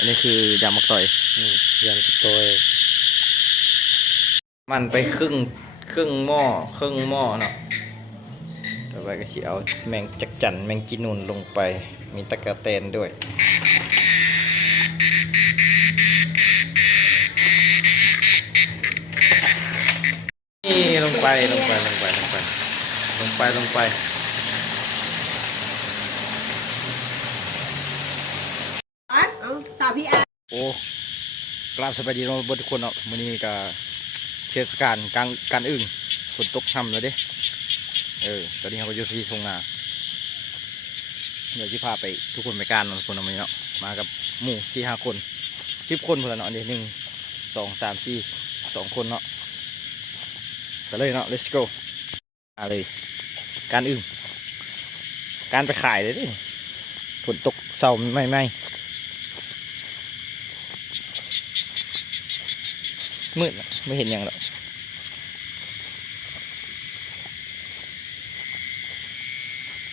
อันนี้คือยำมักต่อยยำมักต่อยมันไปครึ่งหม้อเนาะต่อไปก็สิเอาแมงจักจั่นแมงกินูนลงไปมีตะกะแตนด้วยนี่ลงไปสาวพี่อาโอ้กราบสวัสดีน้องทุกคนเนาะมื้อนี้ก็เทศกาลการอึ่งฝนตกค่ำแล้วเด้ตอนนี้เราก็อยู่ที่ทุ่งนาเดี๋ยวที่พาไปทุกคนไปการทุกคนเอามาเนาะมากับหมู่4-5 คน10 คนเพื่อนเนาะอันนี้1 2 3 4 2 คนเนาะไปเลยเนาะ let's go มาเลยการอึ่งการไปขายเลยดิฝนตกเศร้าไม่มืดไม่เห็นอย่างหรอก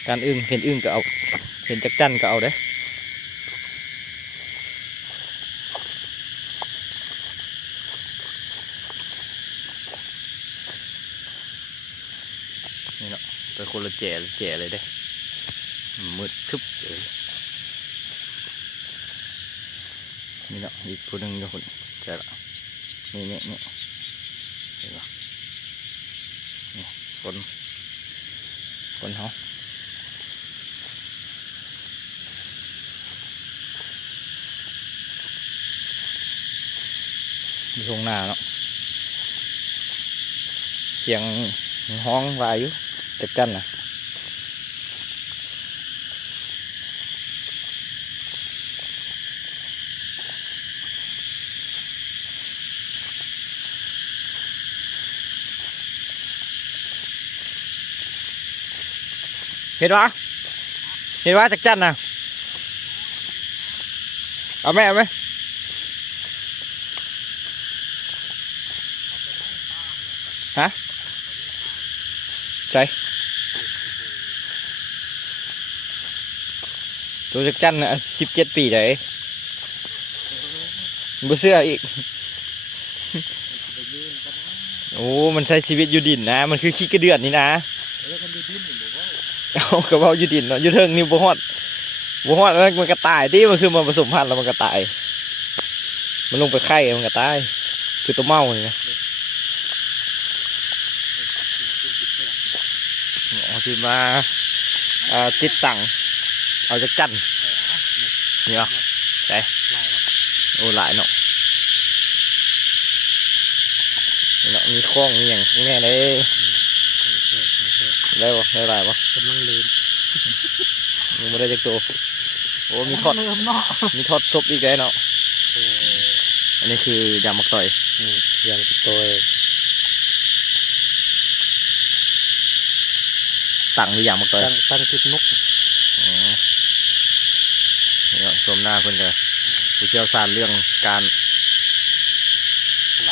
การอึ่งเห็นอึ่งก็เอาเห็นจักจั่นก็เอาเด้นี่เนาะไปคนละแจ่เลยเด้มืดทึบเลยนี่เนาะอีกคนหนึ่งอยู่คนแจ่ละนี่เห็นปะนี่คนเขาอยู่ตรงหน้าเนาะเสียงห้องวายอยู่จักจั่นนะเห็นวะจักจั่นนะเอาไหมฮะใช่ตัวจักจั่นนะ17 ปีเลยบ่เชื่ออีกโอ้มันใช้ชีวิตอยู่ดินนะมันคือขี้กระเดือนนี่นะเอากระเพาอยู่ดินเนาะอยู่เทิงนี่บ่ฮอดมันกระต่ายที่มันคือมันผสมพันธุ์แล้วมันกระต่ายมันลงไปไข่มันกระต่ายคือตัวเมาเลยนะเอาที่มาติดตั้งเอาจักจั่นนี่เหรอใช่โอ้หลายเนาะนี่เนาะมีคล้องมีอย่างแน่เลยได้ปะได้หลายปะกำลังลืมมึงไม่ได้จักตัวโอ้มีทอดซบอีกแล้วเนาะอันนี้คือยำมักต่อยยำมักต่อยตั้งหรือยำมักต่อยตั้งทิศนกนี่ก็ชมหน้าเพื่อนกันผู้เชี่ยวชาญเรื่องการล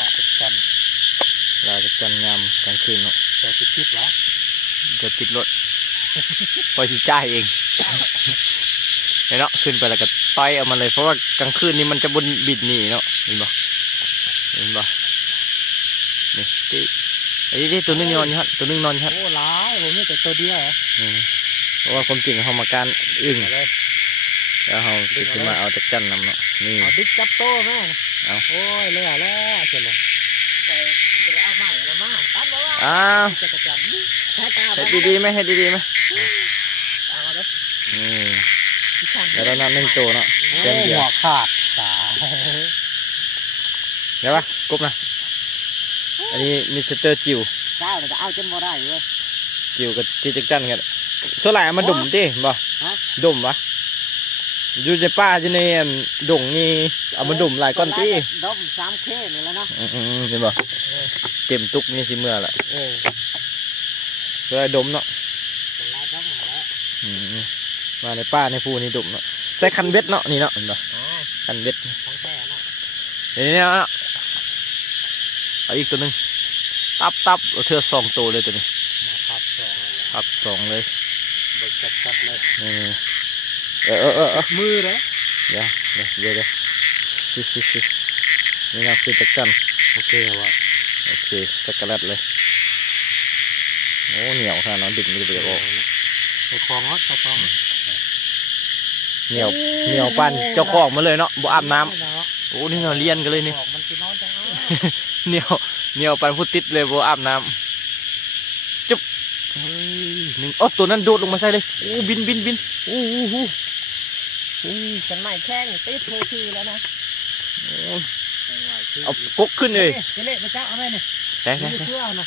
าจักจั่นยามกลางคืนเนาะจะติดละจะติดรถพอที่จ่ายเองเนาะขึ้นไปแล้วก็ต่อยเอามันเลยเพราะว่ากลางคืนนี้มันจะบนบิดหนีเนาะเห็นบ่นี่ที่ไอ้ที่ตัวนึงนอนอยู่ฮะตัวนึงนอนอยู่ฮะโอ้ร้ายผมไม่แต่ตัวเดียวเพราะว่าความจริงเขามาการอึ่งแล้วเขาจะมาเอาจักจั่นนำเนาะนี่ดึกจับโต้แม่เอาโอ้ยเลยแล้วเสร็จเลยเอาใหม่ละมาตัดมาว่าจะกระจับให้ดีไหมเอาเลยแล้วนั่น1 ตัวเนาะเต็มเดียวหัวขาดตาเดี๋ยวปะกบนะอันนี้มิสเตอร์จิ๋วได้แต่เอาจนบ่ได้เว้ยจิ๋วกับที่จักจั่นกันเท่าไหร่มันดุ่มดิบ่ดุ่มวะอยู่ในป่าอยู่ในดงนี่เอามาดุ่มหลายก้อนตีดุ่ม3Kนี่แล้วเนาะเห็นบ่เต็มตุกนี่สิเมื่อละเพื่อดมเนาะมาในป่าในภูนี่ดุ่มเนาะใส่คันเบ็ดเนาะนี่เนาะเห็นบ่คันเบ็ดนี่เนาะเอาอีกตัวนึงตับเธอ2 ตัวเลยตัวนี้ครับ 2เลยจัดเลย มือเลย เดี๋ยวนี่นะคือตะกัน โอเควะ โอเคสักกะแลดเลยโอ้เหนียวขนาดนั้นดึงไม่ได้ออก ไปคลองเขาคลอง เหนียวปันเจ้าของมาเลยเนาะบ่อาบน้ำโอ้นี่เราเรียนกันเลยนี่ มันกินนอนจัง เหนียวปันพุติดเลยบ่อาบน้ำจุ๊บหนึ่งตัวนั้นโดดลงมาใส่เลยโอ้บินโอ้โห ฉันไม่แข้งติดโทรชื่อแล้วนะ เอากกขึ้นเลย จะเละไปจ้าเอาไหมเนี่ย ใช่ เชื่อนะ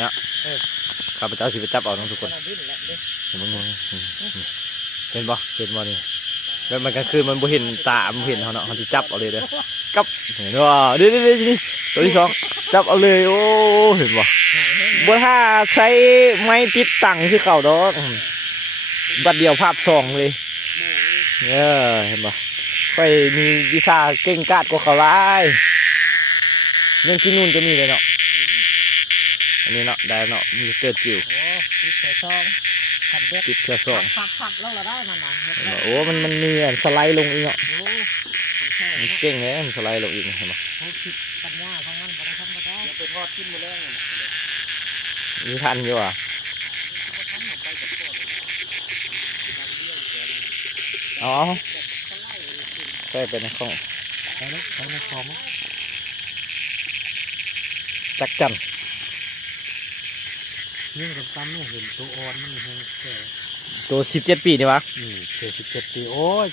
เนาะข้าพเจ้าสิไปจับเอาทุกคนเห็นบ่นี่แล้วมันกลางคืนมันบ่เห็นตาบ่เห็นเขาเนาะเขาสิจับเอาเลยเด้อกับเห็นว่านี่ตัวที่สองจับเอาเลยโอ้เห็นบ่ถ้าใช้ไม้ติดตั้งคือเก่าดอกบัดเดียวภาพสองเลยเห็นบ่ค่อยมีวิชาเก่งกาจกว่าเขาหลายเรื่องที่นู่นก็มีเลยเนาะอันนี้เนาะได้เนาะมีเตอร์จิ๋ว ติดแค่ซองขันเด็ด ติดแค่สอง ผักแล้วเราได้มันนะ โอ้มันมีสไลด์ลงอีกเนาะมันเก่งเลยมันสไลด์ลงอีกเห็นไหม เขาคิดปัญญาของมันไปทำมาได้ไปทอดกินมาแล้ว มีทันอยู่อ่ะอ๋อใส่เป็นข้อง ไปเลยไปในคลอง จักจัน นี่เราตามเนี่ยเห็นตัวอ่อนมันเห็นแก่ ตัว17 ปีนี่วะ เจ็ด17 ปีโอ้ย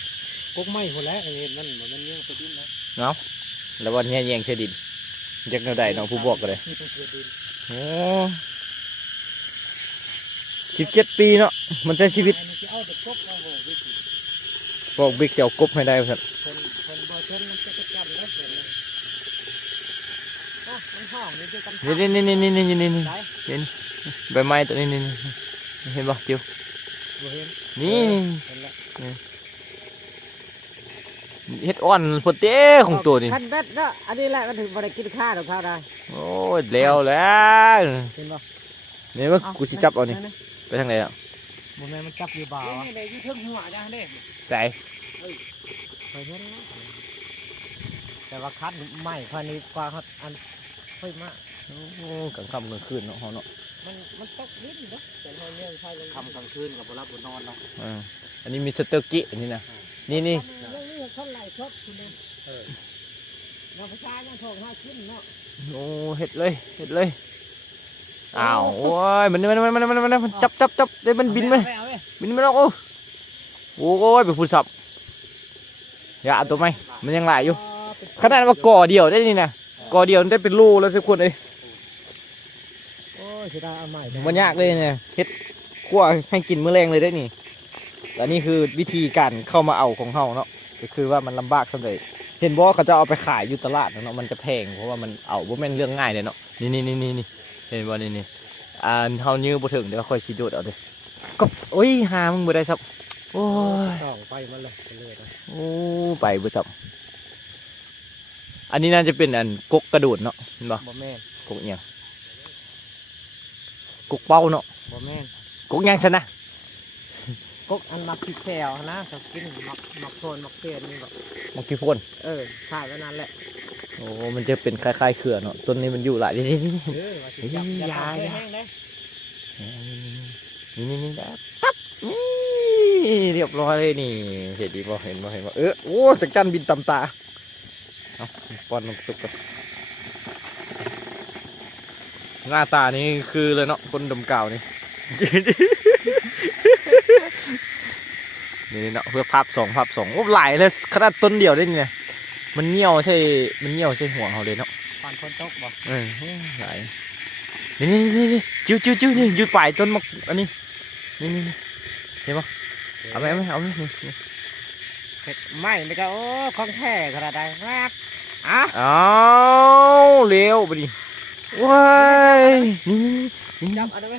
กกไม่คนแล้วเห็นนั่นมันเลี้ยงไปดิ้นนะ เนาะแล้ววันนี้แย่งเชดินจักแนวใดเนาะผู้บอกกันเลยโอ้17 ปีเนาะมันใช้ชีวิตบอกบิ๊กเจ้ากบให้ได้ครับ คนบ่เช่นมันจะจับได้เลยมันห้องนี่คือกัน นี่ใบไม้ตัวนี้เห็นบ่จิ๋ว บ่เห็น นี่ เห็นแล้ว เฮ็ดอ่อนพดเต้ของตัวนี่ คันเบ็ดเนาะอันนี้แหละมันถึงบ่ได้กินข้าวของเขาได้ โอ้ยแล้ว เห็นบ่ นี่ว่ากูสิจับเอานี่ไปทางไหนอ่ะ บ่แม่นมันจับอยู่บ่าวนี่ได้อยู่เทิงหัวจ้ะเด้ ใจ เคยเห็นแล้วแต่ว่าคัดใหม่คราวนี้กว่าครับอันเฮ้ยมาก โอ้กลางค่ำกลางคืนเนาะเฮาเนาะ มันตกดินเด้อแต่เฮาเนี่ยใช่เลยค่ำกลางคืนกับบ่รับบ่นอนเนาะ อันนี้มีสเตอร์กิอันนี้นะนี่ เรื่องนี้เท่าไหร่ครับคุณเราประชาชนทอง5ขึ้นเนาะ โอ้เฮ็ดเลยอ้าวโอ้ยมันจับได้มันบินไหมบินไม่ต้องโอ้ยไปพูดสับอย่าตัวไหมมันยังหลายอยู่ขนาดว่าก่อเดียวได้นี่นะก่อเดียวได้เป็นรูแล้วทุกคนเลย โอ้ยสิได้เอาใหม่ มันยากเลยเนี่ยเฮ็ดคั่วให้กินมื้อแรงเลยได้นี่และนี่คือวิธีการเข้ามาเอาของเฮาเนาะก็คือว่ามันลำบากสำเร็จเห็นบ่เขาจะเอาไปขายอยู่ตลาดเนาะมันจะแพงเพราะว่ามันเอาบ่แม่นเรื่องง่ายเลยเนาะนี่เห็นบ่นี่เฮายื้อบ่ถึงเดี๋ยวค่อยสิโดดเอาเด้อก็โอ้ยหามึงบ่ได้ซับโอ้ย ต้องไปมันเลย โอ้ไปบ่ซับอันนี้น่าจะเป็นอันกกกระโดดเนาะเห็นบ่ บ่แม่น กกเอียงกกเป้าเนาะ บ่แม่น กกหยังซะนะ กกอันมักขี้แถวนะเขากินมักโทนมักเทียนนี่แบบ มังกี้พ่น ขายไว้นั่นแหละ โอ้มันจะเป็นคล้ายๆเขื่อนเนาะต้นนี้มันอยู่หลายนี่ ว่าสิจับยาแห้งได้ นี่ปั๊บนี่เรียบร้อยเลยนี่เห็นดีบ่เห็นบ่โอ้จักจันบินตำตาเอาป้อนมันสุกกันหน้าตานี่คือเลยเนาะคนดมกาวนี่ นี่เนาะเพื่อภาพสองโอ้หลายเลยขนาดต้นเดียวได้เนี่ยมันเหี่ยวใช่หัวเขาเลยเนาะ ก่อนคนตกบ่ หลายนี่จิ้วนี่อยู่ปลายต้นมะอันนี้นี่เห็นปะเอาไหมนี่ เผ็ดไหม้นี่ก็โอ้ของแท้ขนาดใดครับ อ้าวเร็วไปดิว้ายนี่ จับเอาได้ไหม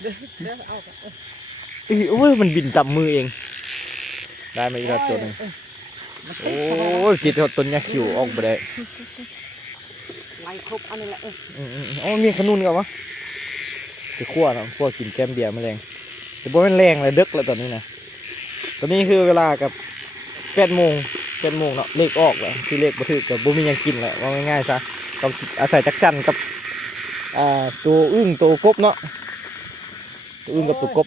เดี๋ยวเอา โอ้ยมันบินจับมือเองได้มาอีกแล้วตัวนึงโอ้ยกินต้นยักษ์ขิวออกไปได้ ไล่ครบอันนี้แหละ อ๋อมีขนุนกับวะไปคั่วเนาะคั่วกินแก้มเบียร์มะแรงแต่บ่แม่นแรงเลยเด็กแล้วตอนนี้นะ ตอนนี้คือเวลากับ8 โมงเนาะเลขออกแล้วที่เลขบ่ถึกกับบ่มีหยังกินแหละว่าง่ายๆซะต้องอาศัยจักจั่นกับตัวอึ้งตัวกบเนาะตัวอึ้งกับตัวกบ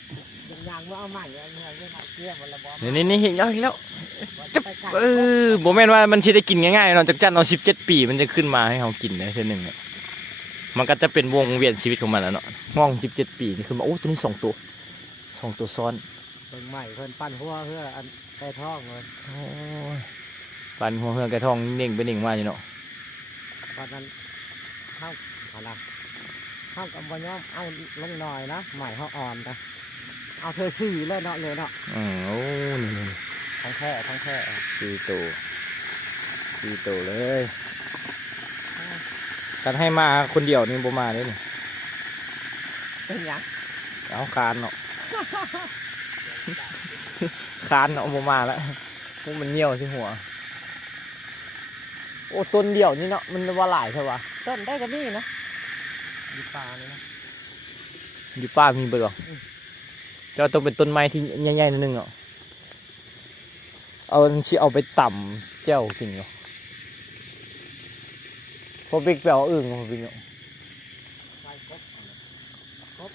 ยางว่าเอาใหม่เอาเนื้อเรื่องเอาเกลือมันละบ่ นี่เห็นแล้วจับบ่แม่นว่ามันสิได้กินง่ายๆเนาะจักจั่นเอา17 ปีมันจะขึ้นมาให้เฮากินได้เทื่อนึงเนี่ยมันก็จะเป็นวงเวียนชีวิตของมันแล้วเนาะห้อง17 ปีนี่คือมาโอ้ตัวนี้2 ตัวซ้อน เบิ่งใหม่เพิ่นปั้นหัวเพื่ออันไก่ท้องเลย โอ้ยปันหัวเฮือกไก่ทองเน่งไปเน่งมาอยู่เนาะ ตอนนั้นเข้าอะไรเข้ากับบ่ยอมเอาลงหน่อยนะใหม่เขาอ่อนนะเอาเธอซื้อเลยเนาะเลยเนาะ โอ้นี่ ทั้งแท้ 4 ตัวเลยกันให้มาคนเดียวนี่บ่มาเลยนี่ เป็นหยัง เอาคานเนาะ คานเนาะบ่มาแล้วพวกมันเหี่ยวที่หัวโอ้ต้นเดียวนี่เนาะมันว่าหลายใช่ปะ ต้นได้ก็นี่นะอยู่ป่าเลยนะ อยู่ป้ามีเบิดหรอเจ้าต้องเป็นต้นไม้ที่ใหญ่ๆนิดนึงเนาะเอาไปต่ำเจ้ากินเนาะพอบิ๊กไปเอาอึ่งพอบิ๊กเนาะ ไม้ครบ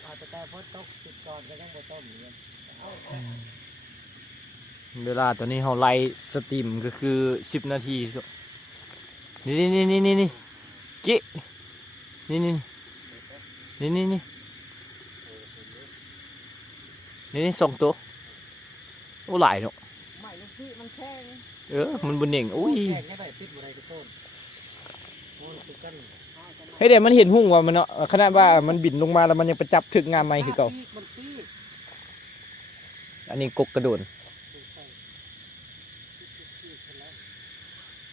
เอาแต่พอตกติดก่อนก็ยังบ่ต้มอยู่เอา เวลาตอนนี้เราไล่สตรีมก็คือ10 นาทีนี่จินี่2 ตัวโอ้หลายเนาะ ใหม่ลูกพี่มันแข็ง มันบนเน่งอุ้ย แข็งก็ได้ติดบ่ได้ก็ต้นโอ้ยติดกัน ให้เดี๋ยวมันเห็นหุ่งว่ามันเนาะขนาดว่ามันบินลงมาแล้วมันยังไปจับถึกงามไม้คือเก่า มันปีก อันนี้กกกระโดน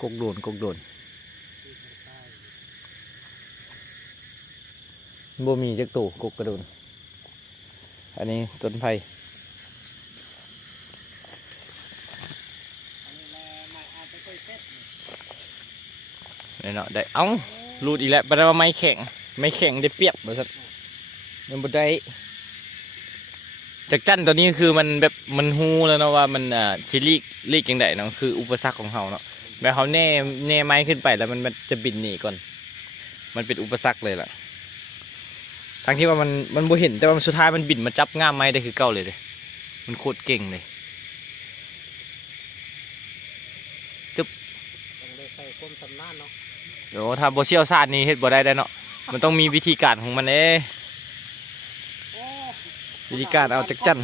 กกโดนบ่มีจักตัวกกกระโดนอันนี้ต้นไผ่ นี่เนาะได้เอ้ารูดอีกแล้วแปลว่าไม่แข็งได้เปรียบเหมือนกันมันบ่ได้จากจั่นตัวนี้คือมันแบบมันฮู้แล้วเนาะว่ามันสิลีกจังไดเนาะคืออุปสรรคของเฮาเนาะแบบเฮาแน่ไม้ขึ้นไปแล้วมันจะบินหนีก่อนมันเป็นอุปสรรคเลยล่ะทั้งที่ว่ามันบ่เห็นแต่ว่าสุดท้ายมันบินมาจับง่ามไม้ได้คือเก่าเลยเด้มันโคตรเก่งเลย ต้องได้ใส่ความชำนาญเนาะ เดี๋ยวถ้าบ่เชี่ยวชาญนี่เฮ็ดบ่ได้เนาะมันต้องมีวิธีการของมันวิธีการเอาจักจั่น ไ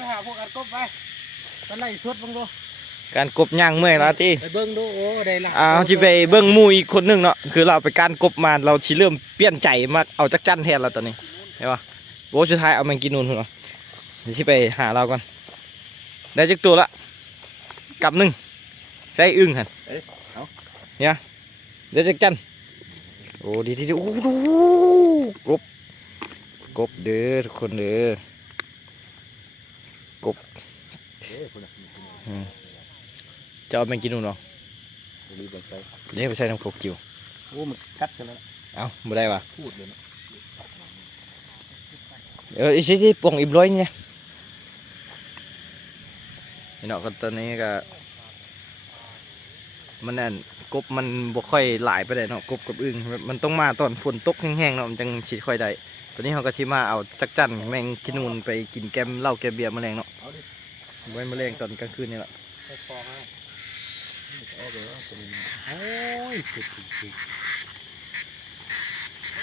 ปหาพวกอัดกบไปไปไล่สวดบังดู การกบย่างเมื่อยละติ ไปเบิ่งดูโอ้ได้ละ เอาสิไปเบิ่งหมู่อีกคนหนึงเนาะคือเราไปการกบมาเราสิเริ่มเปลี่ยนใจมาเอาจักจั่นแทนแล้วตอนนี้เห็นป่ะโอ้สุดท้ายเอาแมงกินนูนพุ่นเนาะเดี๋ยวสิไปหาเราก่อนได้จักตัวละกับหนึงใส่อึ่งหั่นเนี่ยได้จักจั่นโอ้ดีโอ้ดูกบเด้อทุกคนเด้อกบจะเอาแมงกินนูนเนาะเดี๋ยวไปใส่น้ำโคกิว โอ้มันกัดกันแล้ว เอ้าบ่ได้ว่ะ พูดเลยนะ อีสิป่องอีบร้อยเนี่ยนี่เนาะก็ตอนนี้ก็มันนั่นกบมันบ่ค่อยหลายไปได้เนาะกบกับอึ่งมันต้องมาตอนฝนตกแห้งๆเนาะมันจังสิค่อยได้ตอนนี้เราก็สิมาเอาจักจั่นแมงกินนูนไปกินแกมเหล้าแกมเบียร์แมลงเนาะไว้แมลงตอนกลางคืนนี่แหละ ไปฟองให้โอ้ยสุด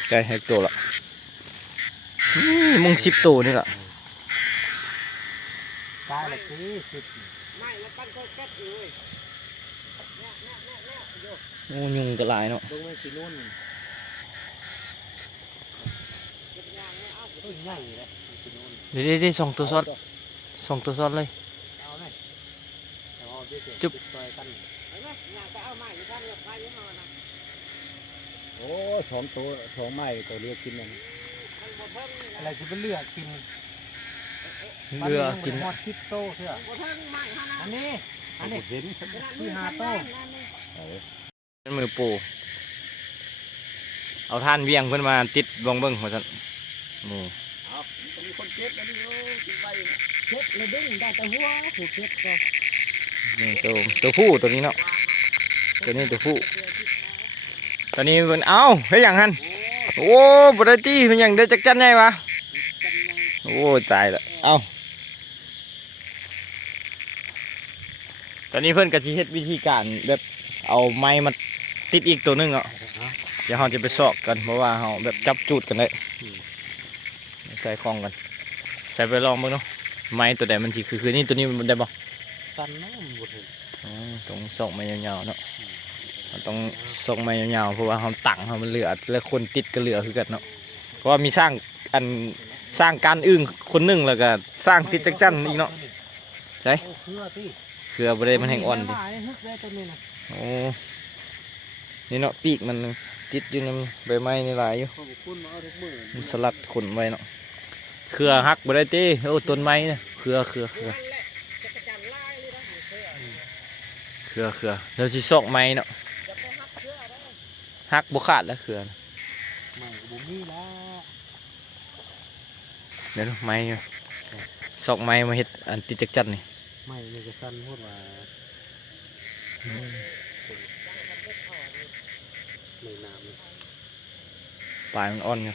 ใกล้ให้ตัวละมึง10 ตัวนี่แหละ ตายละสิสุดไม่แล้วปั้นก็แก๊สเลย โอ้ยุงก็หลายเนาะ ตรงนี้สีนุ่นใหญ่เลยสีนุ่น เดี๋ยว2 ตัวซ้อนเลย เอาเลย จุ๊บ ซอยกันโอ้2 ไม้ตัวเลือกกินนั่นอะไรจะเป็นเลือกกิน เรือกิน หมด10 โต้เถอะอันนี้เห็น4-5 โต้ มือปูเอาท่านเวียงเพิ่นมาติดเบิ่งว่าซั่นนี่ มีคนเก็บแล้วนี่กินไป เจ็บเลยดึงได้แต่หัวผูกเจ็บก็ นี่ตัวผู้ตัวนี้เนาะตัวนี้ตัวผู้ตัวนี้มันเอ้าเฮ้ยอย่างนั้นโอ้บไดตี้เป็นอย่างได้จักจันไงวะโอ้ตายละเอ้าตอนนี้เพื่อนกะทิเฮ็ดวิธีการแบบเอาไม้มาติดอีกตัวหนึงเนาะเดี๋ยวเราจะไปสอกกันเพราะว่าเราแบบจับจูดกันได้ใส่คล้องกันใส่ไปลองบ้างเนาะไม้ตัวใดมันสิคือนี่ตัวนี้มันได้บ่ สั่นนะมันบ่ถึง ต้องส่งมายาวๆเนาะเราต้องส่งมายาวๆเพราะว่าเขาตั้งเขามันเหลือแล้วคนติดก็เหลือคือกันเนาะเพราะว่ามีสร้างการอึ้งคนหนึ่งแล้วก็สร้างติดจักจันอีกเนาะใช่ โอ้เครือที่ เครือบริเวณมันแห้งอ่อนดิ ฮึกได้ตัวนี้นะ โอ้นี่เนาะปีกมันติดอยู่ในใบไม้นี่หลายอยู่ เขาบอกคุณมาเอาทุกมื้อ มันสลัดขนไว้เนาะเครือหักบริเวณโอ้ต้นไม้เนี่ยเครือ นั่นแหละจักรจันทร์ลายเลยนะเครือ เครือเราสิซอกไม้เนาะ จะไปฮักเครือได้ หักบุขาดแล้วเครือ ไม่บ่มีแล้ว เดี๋ยวไม้อยู่ซอกไม้มาเฮ็ดอันติดจักจันนี่ ไม่นี่ก็สั่นพูดว่าไม่น้ำนี่ ปลายมันอ่อนอยู่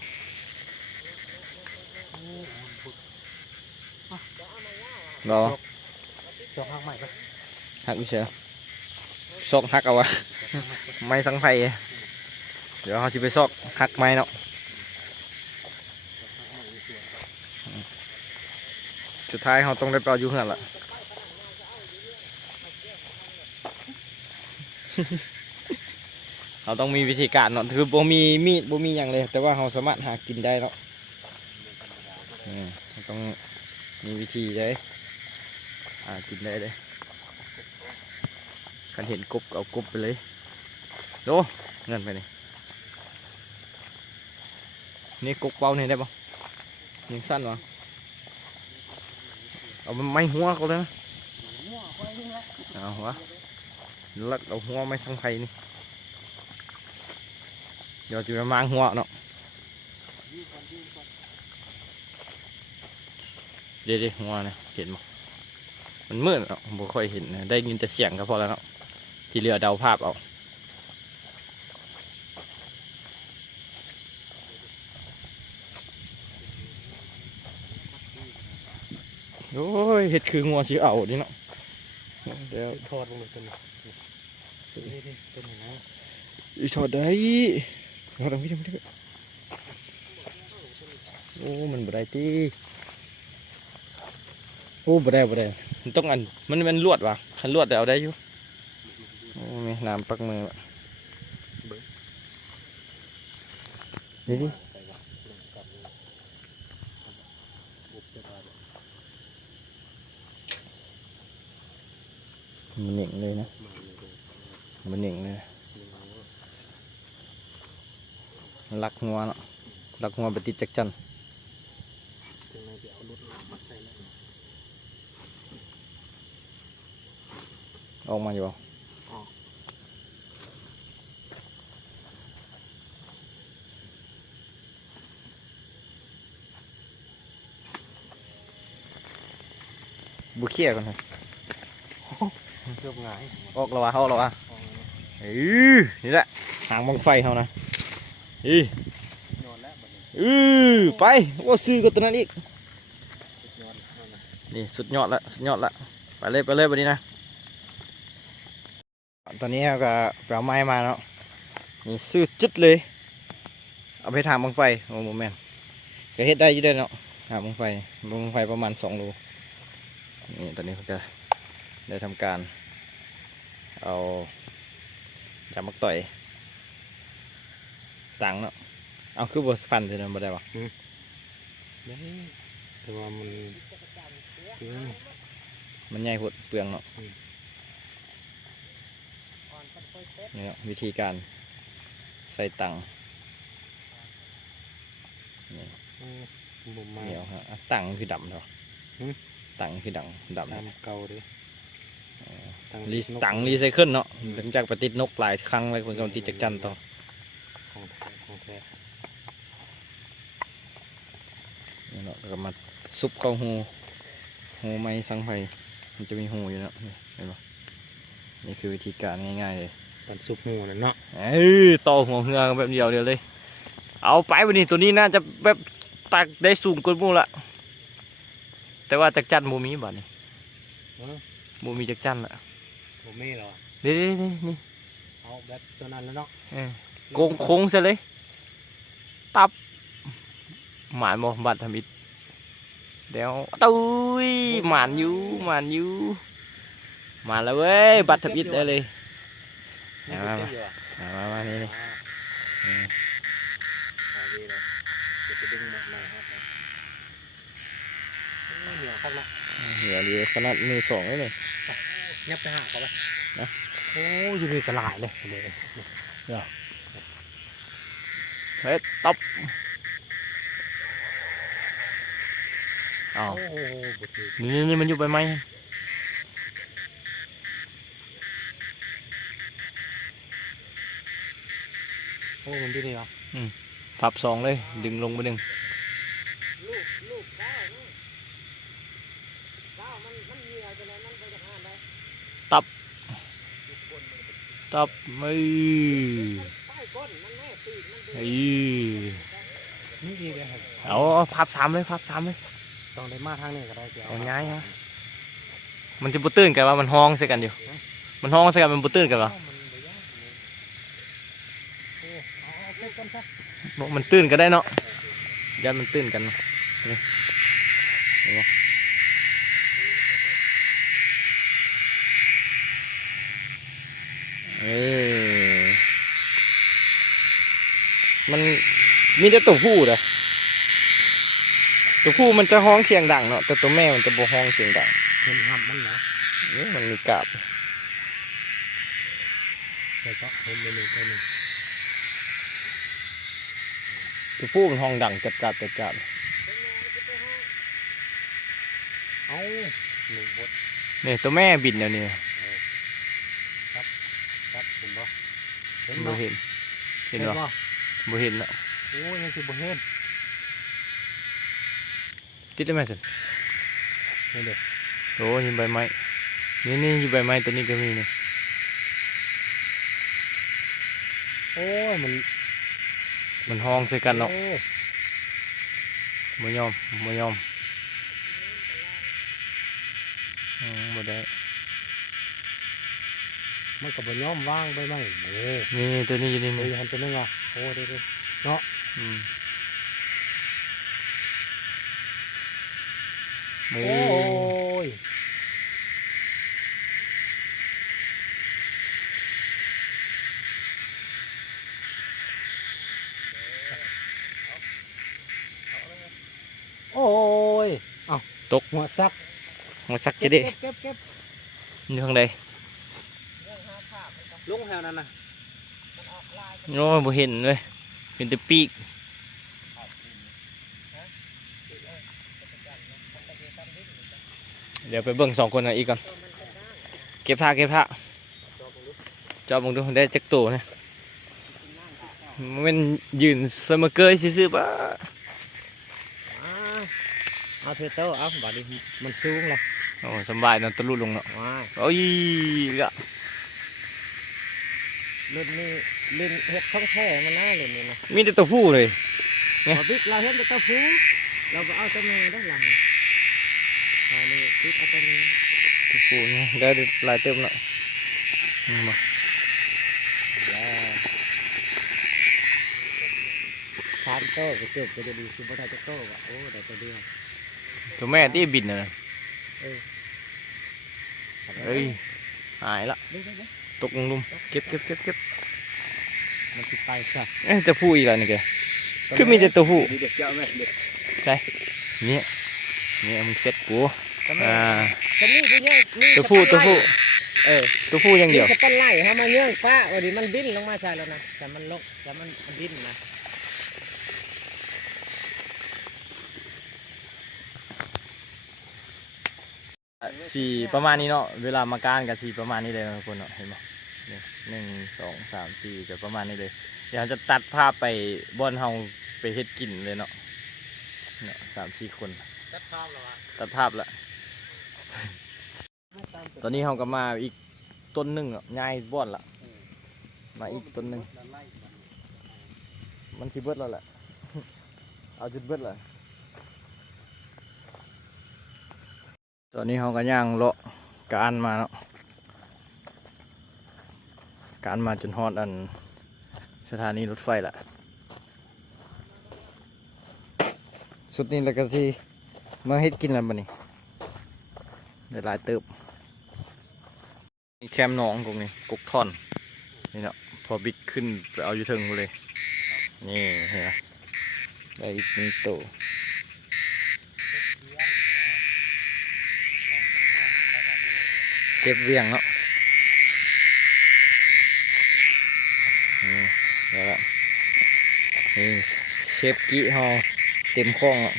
โอ้มันพุด รอ จอกหักใหม่ปะ หักวิเศษซอกหักเอาวะ ไม้สังไฟเดี๋ยวเขาจะไปซอกหักไม้เนาะสุดท้ายเขาต้องได้เปล่าอยู่เหือนละ เราต้องมีวิธีการเนาะคือบ่มีมีดบ่มีอย่างเลยแต่ว่าเราสามารถหากินได้เนาะเราต้องมีวิธีได้หากินได้เลยคันเห็นกบก็เอากบไปเลยโดเงินไปนี่นี่กบเบาเนี่ยได้ปะยิงสั้นวะเอามันไม่หัวเขาเลยนะเอาหัวลักเอาหัวไม่สังไฟนี่เดี๋ยวจะมามางหัวเนาะเดี๋ยวหัวเนี่ยเห็นมั้ยมันมืดเนาะผมไม่ค่อยเห็นนะได้ยินแต่เสียงก็พอแล้วเนาะที่เหลือเดาภาพเอาโอ้ยเห็ดคืองัวสีเอาดิเนาะเดี๋ยว ทอดลงเลยตัวนี้ตัวนี้นะ อีชอดได้เราทำพี่ทำพี่โอ้มันบ่ได้ตีโอ้บ่ได้มันต้องอันมันลวดว่ะคันลวดแต่เอาได้อยู่โอ้มีน้ำปักมือนี่ดิมันเหน่งเลยนะมันเหน่งเลยมันรักงัวเนาะรักงัวไปติดจักจันออกมาอยู่บ่บุเคียกันเลย เกือบหงาย ออกแล้ววะนี่แหละหางบังไฟเขานะนอนแล้วแบบนี้ไปว่าซื้อกับตัวนั้นอีก นอน นี่สุดยอดละไปเลยวันนี้นะตอนนี้เราก็ไปเอาไม้มาเนาะนี่ซื้อจุดเลยเอาไปทางบังไฟโอ้โหแมนก็เฮ็ดได้อยี่ได้เนาะหางบังไฟประมาณ2 โลนี่ตอนนี้เขาจะได้ทำการเอาจับมักต่อยตังเนาะเอาคือบทฟันเลยนะบ่ได้ปะ ได้แต่ว่ามัน มันใหญ่หดเปลืองเนาะนี่เนาะวิธีการใส่ตังนี่ บุมมา เหนียวฮะตังคือดำเนาะตังคือดำ ตามเก่าดิ ตังรีไซเคิลเนาะหลังจากไปติดนกหลายครั้งแล้วคนก็ติดจักจันต่อ ของแท้ นี่เนาะก็มาซุปข้าวหู หูไม้สังไฟมันจะมีหูอยู่แล้วเห็นปะนี่คือวิธีการง่ายๆเลย กันซุปหมูนั่นเนาะ ต่อหัวเหือแบบเดียวเลย เอาไปวันนี้ตัวนี้น่าจะแบบตักได้สูงกว่าหมูละแต่ว่าจักจันโมมีบัดนี่โมมีจักจันละ ผมไม่หรอ นี่นี่ เอาแบบตัวนั้นแล้วเนาะ โค้งซะเลยตับหมานโมบัดทำอิดเดี๋ยวตุ้ยหมานอยู่มาแล้วเว้ยบัดทำอิดได้เลยมานี่นี่ เหนียวข้างนอก เหลือดีขนาดมือสองเลย ยับไปหาเขาไป นะ โอ้ยอยู่ในตลาดเลยเฮ้ยตบอ้าว โอ้โหบุตร นี่มันอยู่ใบไม้ โอ้มันดีนี่เหรอ พับสองเลยดึงลงไปดึง ลูกเก้ามันเหนียวจะไหนมันไปจากห้าได้ ตับไม่ ใต้ก้นมันแม่ตีนมัน เฮ้ย นี่ดีเลยครับ เอาพับสามเลย ต้องได้มาทางนี้ก็ได้เดี๋ยว เอาง่ายฮะมันจะบุตื้นกันว่ามันห้องใส่กันอยู่มันห้องใส่กันมันบุตื้นกันวะ เอาเก็บกันซะ มันตื้นกันได้เนาะยันมันตื้นกันนี่เห็นไหมมันมีแต่ตัวผู้เลยตัวผู้มันจะห้องเสียงดังเนาะแต่ตัวแม่มันจะบ่ห้องเสียงดัง เห็นหับมันนะ นี่มันมีกาบ แต่ก็เห็นเลยตัวนึง ตัวผู้มันห้องดังจัดจัด เอาหนึ่งบด นี่ตัวแม่บินแล้วนี่ ครับเห็นบ่เห็น บ่ บ่ เห็นเห็นบ่บ่เห็นเนาะ โอ้ยยังสิบ่เห็น ติดได้ไหมสิ นี่เด็ก โอ้ยใบไม้นี่อยู่ใบไม้ตัวนี้ก็มีนี่ โอ้ยมันห้องใส่กันเนาะ โอ้ บ่ยอมบ่ได้ มันก็บ่ยอมวางไปไหมโอ้ นี่ตัวนี้อยู่นี่ ย นี่ หันตัวนึงอ่ะโอ้เด้เนาะ อืม โอ้ยโอ้ยเอาตกหัวซัก มาสักจะได้ เก็บ อยู่ข้างใด ลุงแถวนั้นนะ โอ้ยบ่เห็นเลยเห็นแต่ปีกเดี๋ยวไปเบิ่งสองคนอีกก่อนเก็บผ้าจอบมึงดูได้จักตัวนะมันยืนเสมอเกยซื่อๆป่ะ เอาเทโต้เอาบาดนี้มันสูงเลย โอ้สบายเนาะตะลุลงเนาะ ว้า โอ้ยกะ เล่นนี่เล่นเห็ดท้องแท้มันน่าเล่นนี่นะ มีแต่ตัวผู้เลย พอบิ๊กเราเห็นแต่ตัวฟูเราก็เอาตัวแม่ได้หลังตอนนี้บิ๊กเอาตัวแม่ ตัวผู้นี่ได้หลายเต็มแล้วมา แล้วทานโต้ก็เก็บก็จะดีคือบ่ได้จะโต้ว่ะโอ้ได้ตัวเดียว ตัวแม่ที่บินน่ะ เออ เฮ้ยหายละ เด้ ตกลงลุมเก็บ มันติดไปซะ เอ๊ะจะผู้อีกแล้วนี่แกคือมีแต่ตัวผู้ เด็กเจ้าแม่เด็ก เนี่ยมึงเซ็ตกู ตัวแม่ อ่า ตัวนี้ผู้เนี่ยนี่ ตัวผู้ ตัวผู้อย่างเดียว ตัวผู้อย่างเดียว ก็ต้นไล่เขามาเยื่องป้าวันนี้มันบินลงมาใช่แล้วนะแต่มันลกแต่มันบินนะ สีประมาณนี้เนาะเวลามาก้านกับสีประมาณนี้เลยนะทุกคนเนาะเห็นไหมนี่1 2 3 4จะประมาณนี้เลยเดี๋ยวจะตัดภาพไปบอนเฮาไปเฮ็ดกินเลยเนาะ3 4 คน ตัดภาพแล้วอ่ะ ตัดภาพละ ตอนนี้เราก็มาอีกต้นหนึ่งอ่ะง่ายบ้อนละมาอีกต้นหนึ่งมันสิเบิดแล้วแหละ เอาจุดเบิดเลยตอนนี้เราก็ย่างเลาะการมาเนาะการมาจนฮอดอันสถานีรถไฟละสุดนี้แล้วก็ที่มาเฮ็ดกินแล้วบัดนี้ได้หลายเติบมีแคมหนองตรงนี้กกท่อนนี่เนาะพอบิดขึ้นไปเอาอยู่เทิงเลยนี่เห็นไหมได้อีกนิดโตเก็บเวียงเนาะนี่แล้วก็นี่เชฟกี้เฮาเต็มข้องอ่ะ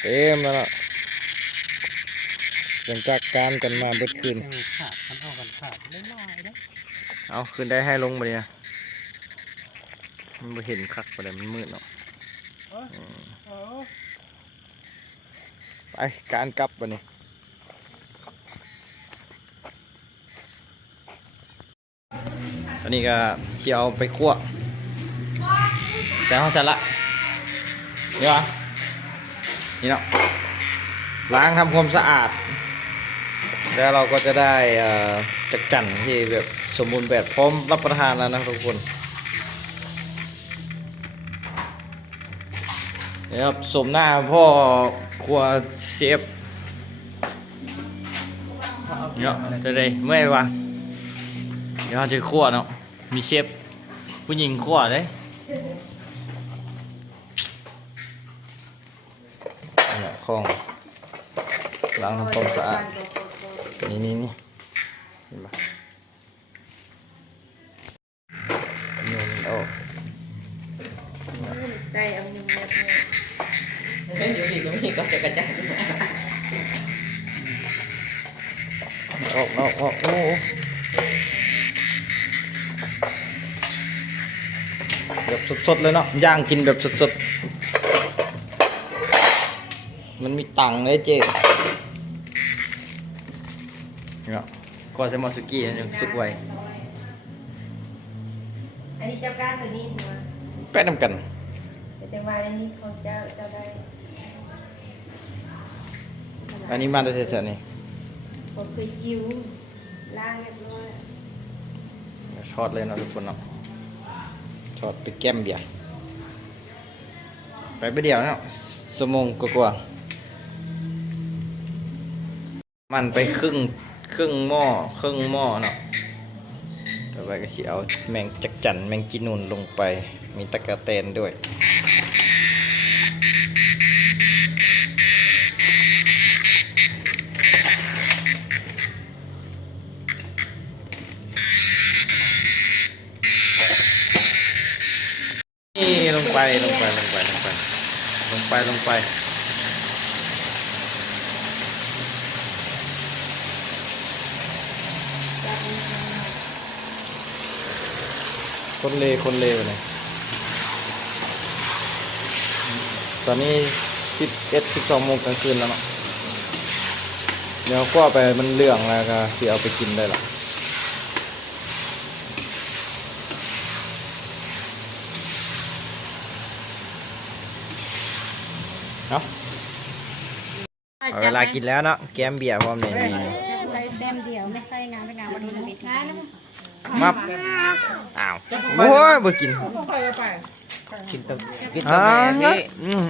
เต็มแล้วล่ะหลังจากการกันมาเบิดคืน ขาดมันเอากันขาดไม่น้อยนะ เอาคืนได้ให้ลงมาเลยนะมันบ่เห็นคักไปเลยมันมืดเนาะไปการกลับไปนี่อันนี้ก็เที่ยวไปคั่วแต่ห้องจัดละนี่วะนี่เนาะล้างทำความสะอาดแล้วเราก็จะได้จักจั่นที่แบบสมบูรณ์แบบพร้อมรับประทานแล้วนะทุกคนนี่ครับสมหน้าพ่อครัวเชฟเนี่ยจะได้เมื่อยวะเดี๋ยวเราจะคั่วเนาะมีเชฟผู้หญิงคั่วเลยเนี่ยของล้างทำความสะอาดนี่เห็นปะนี่มันออก ใจเอาเงินเงียบ เดี๋ยวดิก็มีก็จะกระจาย ออกโอ้โหแบบสดๆเลยเนาะย่างกินแบบสดๆมันมีตังเลยเจ๊เนี่ยก็เซมาสุกี้ยังสุกไว ๆอันนี้เจ้าการตัวนี้สิวะ แป๊ดนำกัน แต่จังหวะนี้ของเจ้าได้ อันนี้มาได้เสร็จๆนี่ ผมคือยิ้วล้างเรียบร้อย ทอดเลยเนาะทุกคนเนาะทอดไปแก้มเบียร์ไปเดียวเนาะชั่วโมงกว่าๆมันไปครึ่งหม้อเนาะต่อไปก็สิเอาแมงจักจั่นแมงกินูนลงไปมีตะกะแตนด้วยนี่ลงไปคนเลไปเลยตอนนี้11-12 โมงกลางคืนแล้วเนาะเดี๋ยวก็ไปมันเรื่องแล้วก็สิเอาไปกินได้ละเนาะเอาเวลากินแล้วเนาะแก้มเบียร์พร้อมเนี่ยนี่ ไปแต้มเดียวไม่ค่อยงานไปงานมาดูหนังเด็กนะ มับอ้าวโอ้ยบ่กิน กินตัว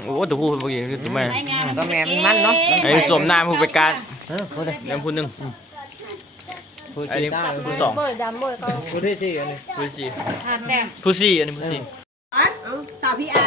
โอ้ตัวผู้บ่กินคือตัวแม่ ก็แม่มันเนาะ ไอ้สวมน้ำผู้ไปการ พูดเลย ยังผู้หนึง พูด อันนี้ ได้ ผู้สอง เบอร์ดำเบอร์เขา พูดที่สี่อันนี้ ผู้สี่ แต้ม ผู้สี่อันนี้ผู้สี่ สาวพี่อา